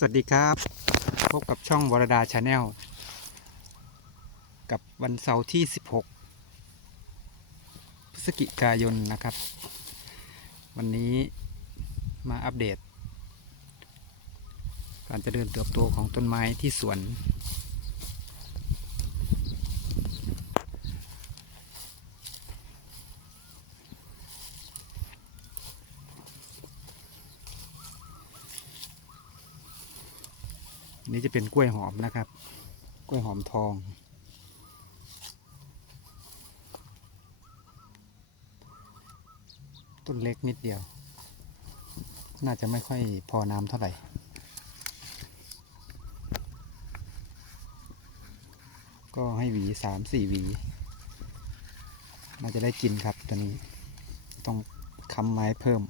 สวัสดีครับ พบกับช่องวรดาชาแนลกับวันเสาร์ที่ 16 พฤศจิกายนนะครับ วันนี้มาอัปเดต การเจริญเติบโตของต้นไม้ที่สวน นี่จะเป็นกล้วยหอมนะครับ กล้วยหอมทอง ต้นเล็กนิดเดียว น่าจะไม่ค่อยพอน้ำเท่าไหร่ก็ให้หวีสามสี่หวีน่าจะได้กินครับตัวนี้ ต้องค้ำไม้เพิ่ม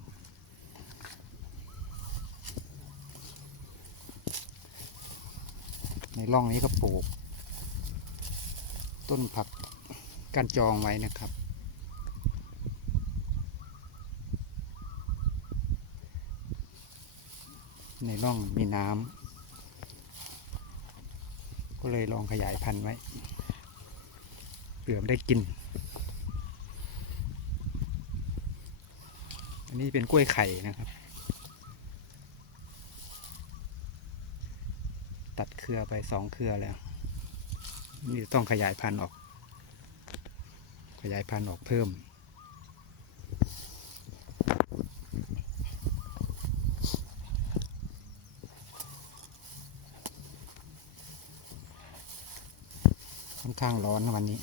ใน ร่องนี้ก็ปลูก ต้นผักกันจองไว้นะครับ ในร่องมีน้ำก็เลยลองขยายพันธุ์ไว้เผื่อมได้กิน อันนี้เป็นกล้วยไข่นะครับ ตัด เครือไปสองเครือแล้ว นี่ต้องขยายพันธุ์ออก ขยายพันธุ์ออกเพิ่ม ค่อนข้างร้อนวันนี้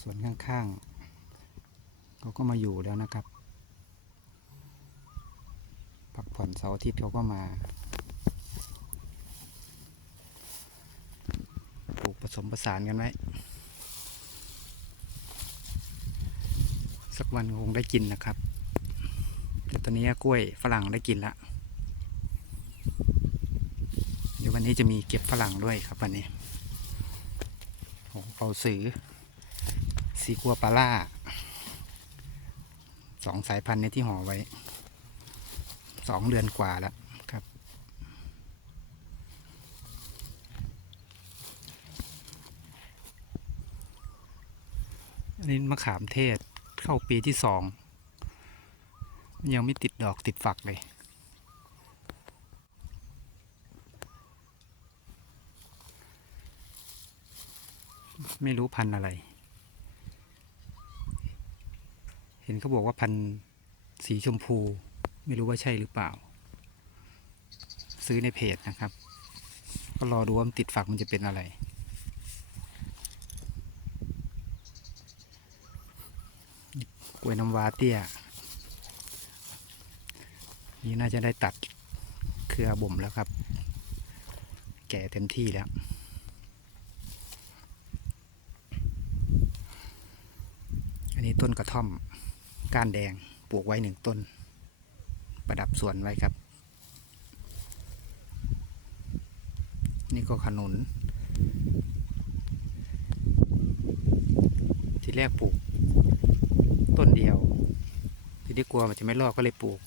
ส่วนข้างๆ ก็มาอยู่แล้วนะครับ พักผ่อนเสาร์อาทิตย์เขาก็มาปลูกผสมผสานกันไว้สักวันคงได้กินนะครับแต่ตอนนี้กล้วยฝรั่งได้กินละเดี๋ยววันนี้จะมีเก็บฝรั่งด้วยครับวันนี้ของเปาสือสีกัวปลาล่า สองสายพันธุ์เนี้ที่ห่อไว้สองเดือนกว่าแล้วครับ อันนี้มะขามเทศเข้าปีที่สองยังไม่ติดดอกติดฝักเลยไม่รู้พันธุ์อะไร เห็นเขาบอกว่าพันธุ์สีชมพู ไม่รู้ว่าใช่หรือเปล่า ซื้อในเพจนะครับ ก็รอดูว่ามันติดฝักมันจะเป็นอะไร กล้วยน้ำว้าเตี้ย นี่น่าจะได้ตัดเครือบ่มแล้วครับ แก่เต็มที่แล้วอันนี้ต้นกระท่อม ก้านแดงปลูกไว้หนึ่งต้น ประดับสวนไว้ครับ นี่ก็ขนุน ที่แรกปลูก ต้นเดียว ที่ได้กลัวมันจะไม่รอดก็เลยปลูก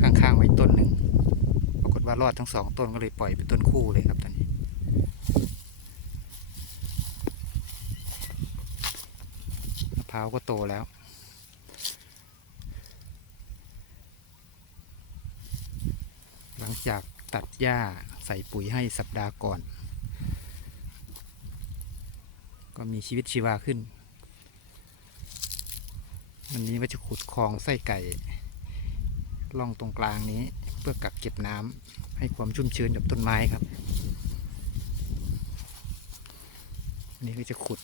ข้างๆไว้ต้นหนึ่งปรากฏว่ารอดทั้งสองต้นก็เลยปล่อยเป็นต้นคู่เลยครับตอนนี้มะพร้าวก็โตแล้ว ลังจากตัดหญ้าใส่ปุ๋ยให้สัปดาห์ก่อน ก็มีชีวิตชีวาขึ้น วันนี้ว่าจะขุดคลองไส้ไก่ล่องตรงกลางนี้เพื่อกักเก็บน้ำให้ความชุ่มชื้นกับต้นไม้ครับนนี้ก็จะขุด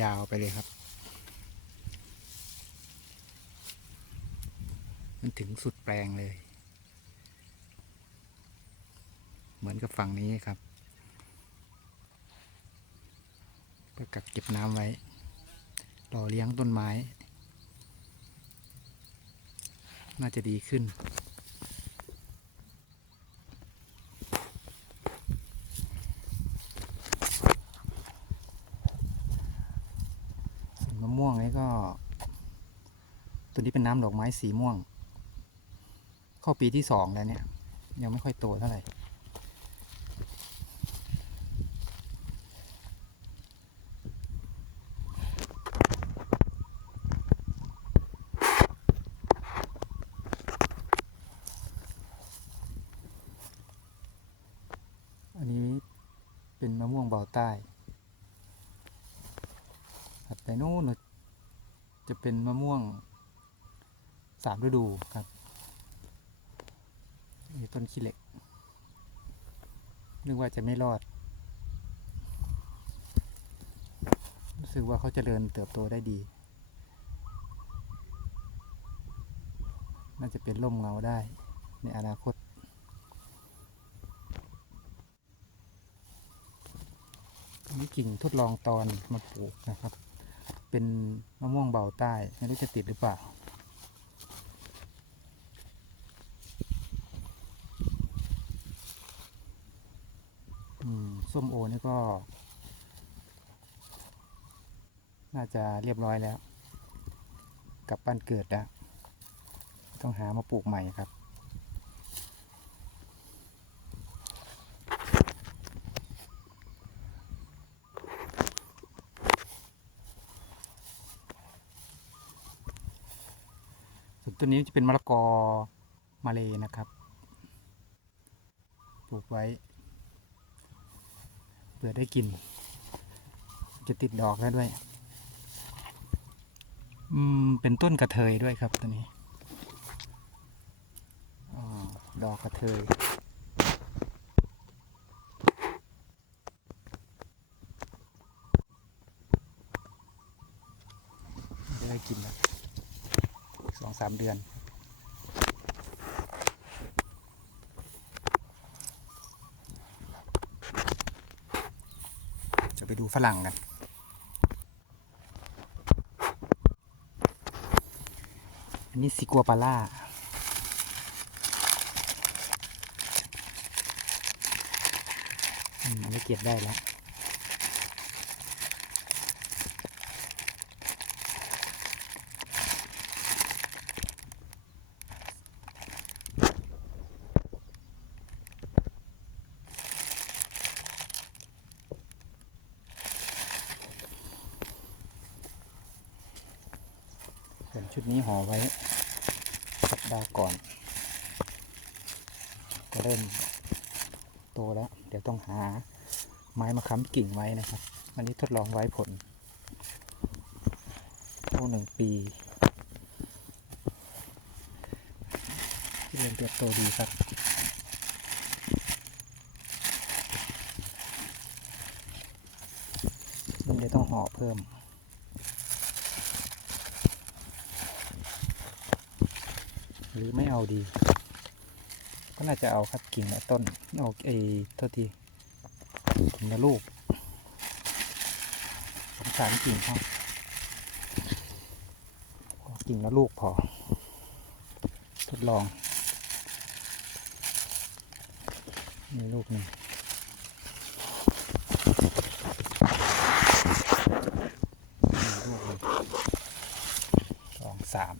ยาวไปเลยครับ มันถึงสุดแปลงเลย เหมือนกับฝั่งนี้ครับ ก็กักเก็บน้ำไว้รอเลี้ยงต้นไม้ น่าจะดีขึ้นส่วนมะม่วงนี่ก็ ตัวนี้เป็นน้ำดอกไม้สีม่วง เข้าปีที่สองแล้วเนี่ย ยังไม่ค่อยโตเท่าไหร่อันนี้เป็นมะม่วงเบาใต้แต่นู้นจะเป็นมะม่วงสามฤดูครับ มีต้นขี้เหล็ก นึกว่าจะไม่รอด รู้สึกว่าเขาจเจริญเติบโตได้ดี น่าจะเป็นร่มเงาได้ในอนาคตนนี้กิ่งทดลองตอนมาปลูกนะครับ เป็นมะม่วงเบาใต้ ไม่รู้จะติดหรือเปล่า อืม ส้มโอนี่ก็ น่าจะเรียบร้อยแล้ว กลับบ้านเกิดแล้ว ต้องหามาปลูกใหม่ครับส่วนต้นนี้จะเป็นมะละกอมาเลยนะครับ ปลูกไว้ ผื่อได้กิน จะติดดอกแล้วด้วย อืม เป็นต้นกระเทยด้วยครับตัวนี้อดอกกระเทยได้กินแล้วสองสามเดือน จะไปดูฝรั่งกันอันนี้ซิกัวปาล่าอืมอันนี้เก็บได้แล้ว ชุดนี้ห่อไว้สัปดาห์ก่อน ก็เริ่มโตแล้ว เดี๋ยวต้องหาไม้มาค้ำกิ่งไว้นะครับ อันนี้ทดลองไว้ผลเท่าหนึ่งปีที่เริ่มเติบโตดีครับมันจะต้องห่อเพิ่ม หรือไม่เอาดี ก็น่าจะเอาครับกิ่งละต้นเอาไอ้โทษทีกิ่งละลูกสงสารกิ่งเขาเอากิ่งละลูกพอ ทดลองนี่ลูกหนึ่งนี่ลูกหนึ่งสองสาม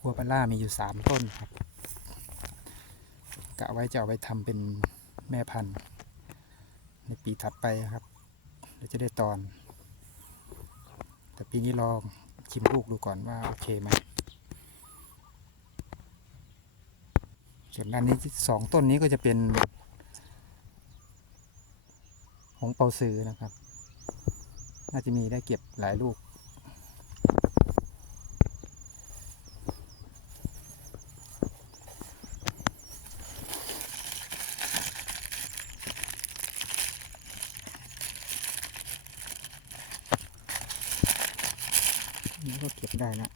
กัวปลาล่ามีอยู่สามต้นครับกะไว้จะเอาไว้ทำเป็นแม่พันธุ์ ในปีถัดไปครับเดี๋ยวจะได้ตอน แต่ปีนี้ลองชิมลูกดูก่อนว่าโอเคไหมส่วนด้านนี้สองต้นนี้ก็จะเป็นหงเปาซือนะครับ น่าจะมีได้เก็บหลายลูก นี่ก็เก็บได้แล้ว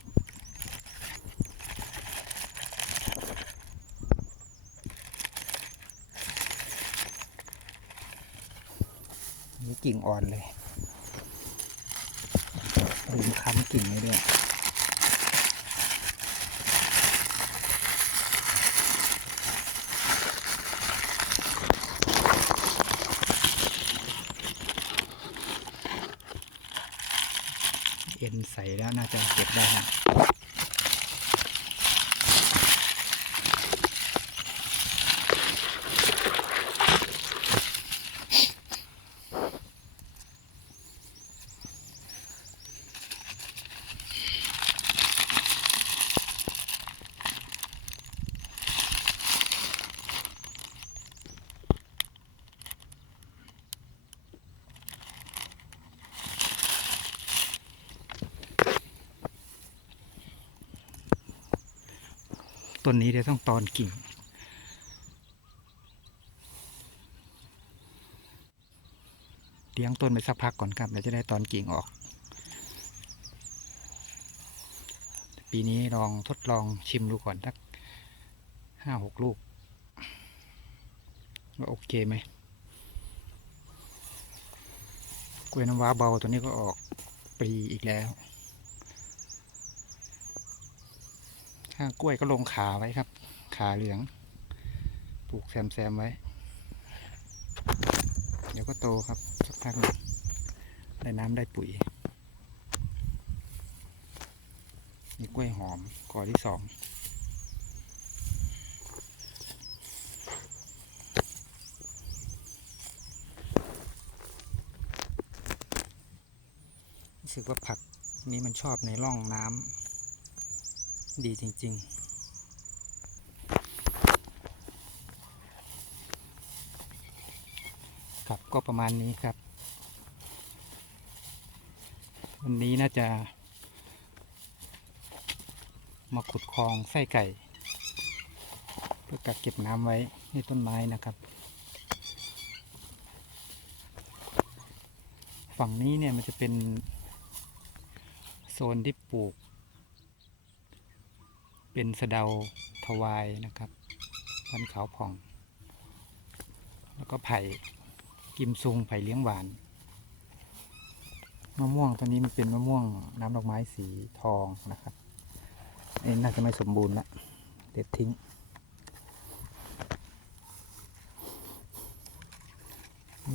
นี่กิ่ง อ่อนเลยลืมค้ำกิ่งไว้ด้วยเอ็นใส่แล้วน่าจะเก็บได้นะ ต้นนี้เดี๋ยวต้องตอนกิ่ง เลี้ยงต้นไปสักพักก่อนครับเดี๋ยวจะได้ตอนกิ่งออก ปีนี้ลองทดลองชิมดูก่อนสักห้าหกลูกว่าโอเคไหมกล้วยน้ำว้าเบาตัวนี้ก็ออกปีอีกแล้ว ข้างกล้วยก็ลงขาไว้ครับ ขาเหลือง ปลูกแซมๆไว้ เดี๋ยวก็โตครับ สักพักหนึ่งได้น้ำได้ปุ๋ยมีกล้วยหอมกอที่สองรู้สึกว่าผักนี้มันชอบในร่องน้ำ ดีจริง ๆครับก็ประมาณนี้ครับ วันนี้น่าจะ มาขุดคลองไส้ไก่ เพื่อกักเก็บน้ำไว้ในต้นไม้นะครับ ฝั่งนี้เนี่ยมันจะเป็นโซนที่ปลูก เป็นสะเดาทวายนะครับพันขาวผ่อง แล้วก็ไผ่กิมซุงไผ่เลี้ยงหวานมะม่วงตัวนี้มันเป็นมะม่วงน้ำดอกไม้สีทองนะครับอันนี้น่าจะไม่สมบูรณ์ละเด็ดทิ้ง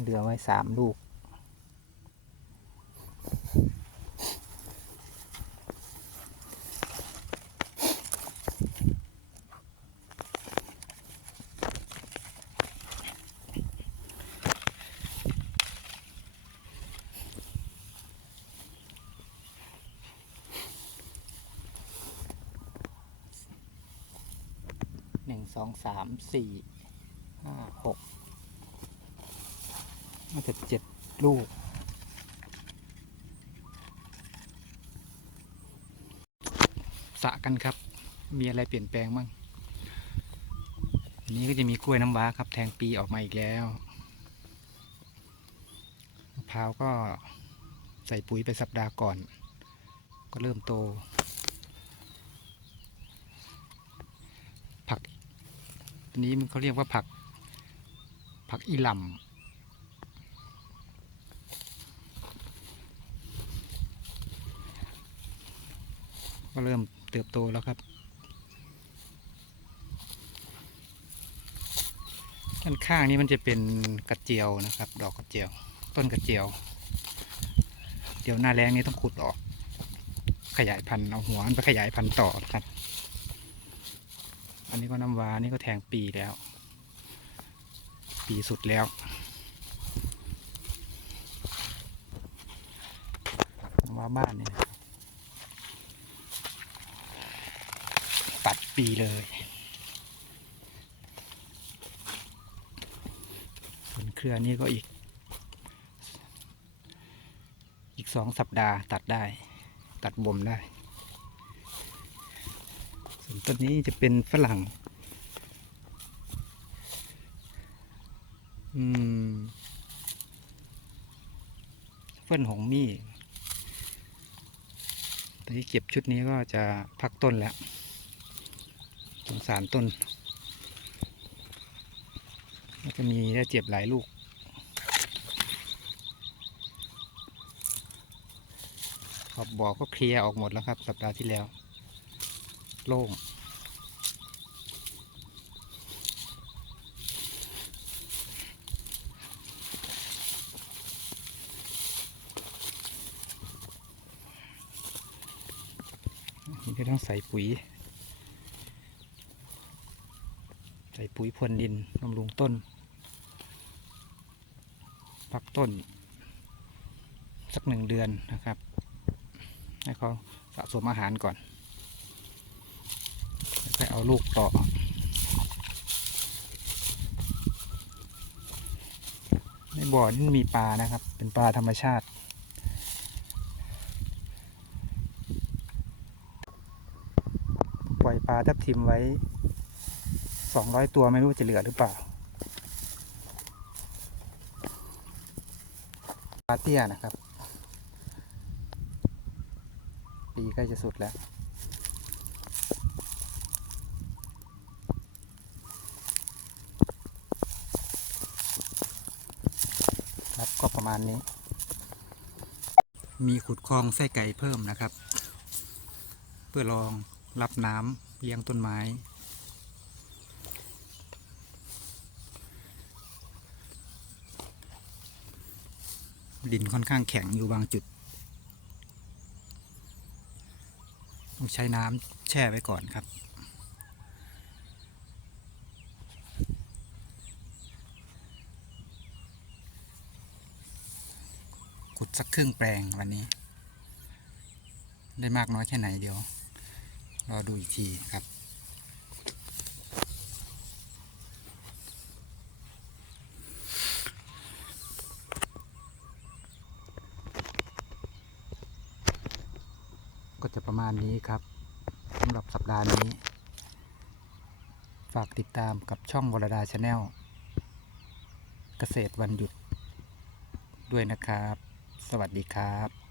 เหลือไว้สามลูก หนึ่งสองสามสี่ห้าหกน่าจะเจ็ดลูก สะกันครับ มีอะไรเปลี่ยนแปลงบ้างอันนี้ก็จะมีกล้วยน้ำว้าครับ แทงปีออกมาอีกแล้วมะพร้าวก็ใส่ปุ๋ยไปสัปดาห์ก่อน ก็เริ่มโต ผักอั นี้มันเขาเรียกว่าผัก ผักอีหลำก็เริ่มเติบโตแล้วครับด้านข้างนี้มันจะเป็นกระเจียวนะครับ ดอกกระเจียว ต้นกระเจียว เดี๋ยวหน้าแรงนี้ต้องขุดออก ขยายพันธุ์เอาหัวมันไปขยายพันธุ์ต่อครับ นนี้ก็น้ำวา นี่ก็แทงปีแล้ว ปีสุดแล้ว น้ำวาบ้านเนี่ยตัดปีเลยส่วนเครือนี้ก็อีก อีกสองสัปดาห์ตัดได้ ตัดบ่มได้ ต้นนี้จะเป็นฝรั่ง อืม เฟิ่นหงมี่ตอนที่เก็บชุดนี้ก็จะพักต้นแล้วสงสารต้นก็จะมีได้เจ็บหลายลูกขอบบ่อก็เคลียร์ออกหมดแล้วครับ สัปดาห์ที่แล้ว โล่ง นี่ก็ต้องใส่ ปุ๋ย ใส่ปุ๋ยพรวนดินบำรุงต้น พักต้น สักหนึ่งเดือนนะครับ ให้เขาสะสมอาหารก่อนแล้วค่อยเอาลูกต่อในบ่อนี่มีปลานะครับ เป็นปลาธรรมชาติ ปล่อยปลา ทับทิมไว้สองร้อยตัวไม่รู้จะเหลือหรือเปล่าปลาเตี้ยนะครับ ปีใกล้จะสุดแล้วครับก็ประมาณนี้ มีขุดคลองไส้ไก่เพิ่มนะครับ เพื่อลองรับน้ำ เลี้ยงต้นไม้ ดินค่อนข้างแข็งอยู่บางจุด ต้องใช้น้ำแช่ไว้ก่อนครับขุดสักครึ่งแปลงวันนี้ ได้มากน้อยแค่ไหนเดี๋ยว รอดูอีกทีครับ ก็จะประมาณนี้ครับสำหรับสัปดาห์นี้ ฝากติดตามกับช่องวรดาชาแนลเกษตรวันหยุดด้วยนะครับ สวัสดีครับ